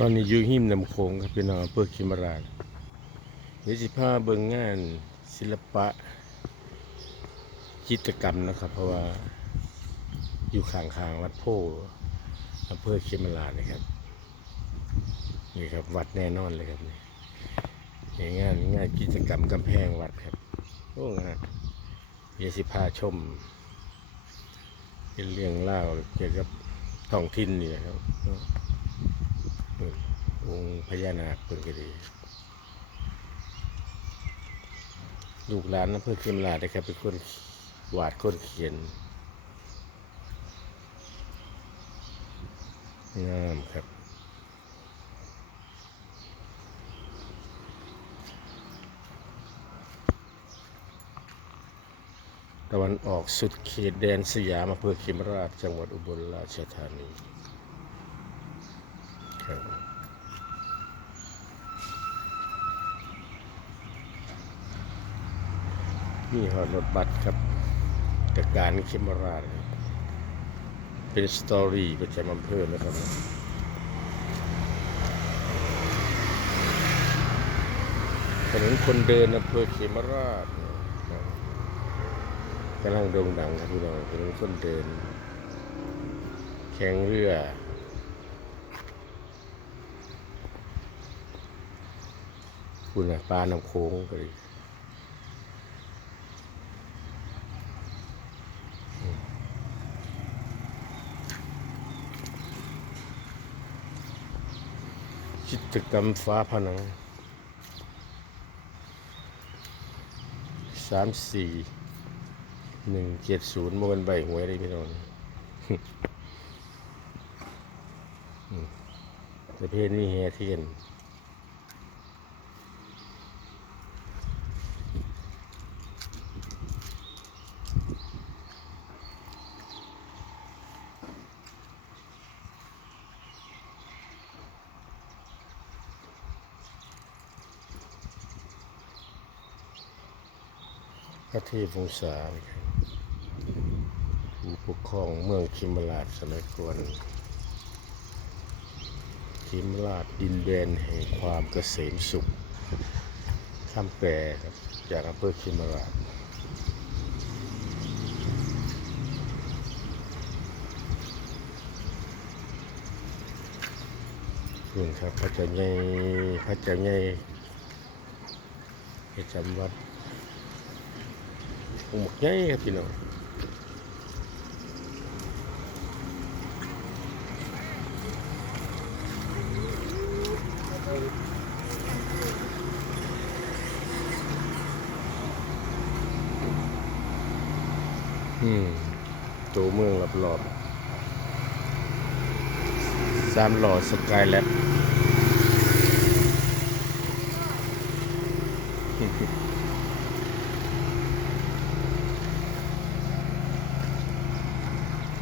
ตอนนี้อยู่หิมนำโขงครับพี่น้องอำเภอคิมราชนิสิพาเบิ่งงานศิลปะจิตกรรมนะครับ เพราะว่าอยู่ข้างๆวัดโพอำเภอคิมราชนะครับนี่ครับวัดแน่นอนเลยครับนี่นี่งานงานกิจกรรมกำแพงวัดครับโอ้งานเยสิพาชมเป็นเรื่องเล่าเกี่ยวกับท้องถิ่นนี่นะครับ องค์พญานาคเพิ่นก็ดีลูกหลานอำเภอเขีมราชนะครับเป็นคนวาดคนเขียนงามครับตะวันออกสุดเขตแดนสยามอำเภอเขีมราชจังหวัดอุบลราชธานีครับ นี่ฮอดรถบัสครับจากการเขมราชเป็นสตอรี่ประจำอำเภอนะครับถนนคนเดินอำเภอเขมราชกำลังโด่งดังครับพี่น้องถนนคนเดิน แข่งเรือคุณนะปลาน้ำโค้งก็ดี จิตกรรมฟ้าผนังสามสี่หนึ่งเจ็ดศูนย์โมกันใบหวยอะไรพี่น้องอืมประเพนี่แฮเทียน พระเทพวงศานะครับผู้ปกครองเมืองคิมราชสมัยก่อนคิมราชดินแดนแห่งความเกษมสุขข้ามแปรครับจากอำเภอคิมราชนี่ครับพระเจ้าใหญ่พระเจ้าใหญ่ประจำวัด หมกใหญ่ครับพี่น้องอืมตัวเมืองรอบๆสามหล่อสกายแลบ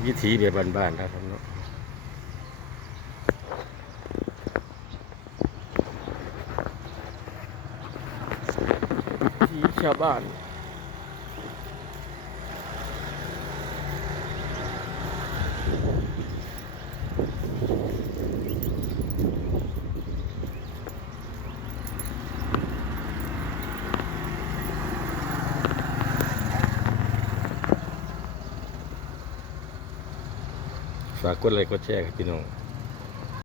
วิถีแบบบ้านๆนะครับเนาะวิถีชาวบ้าน ฝากกดไลค์กดแชร์ครับพี่น้อง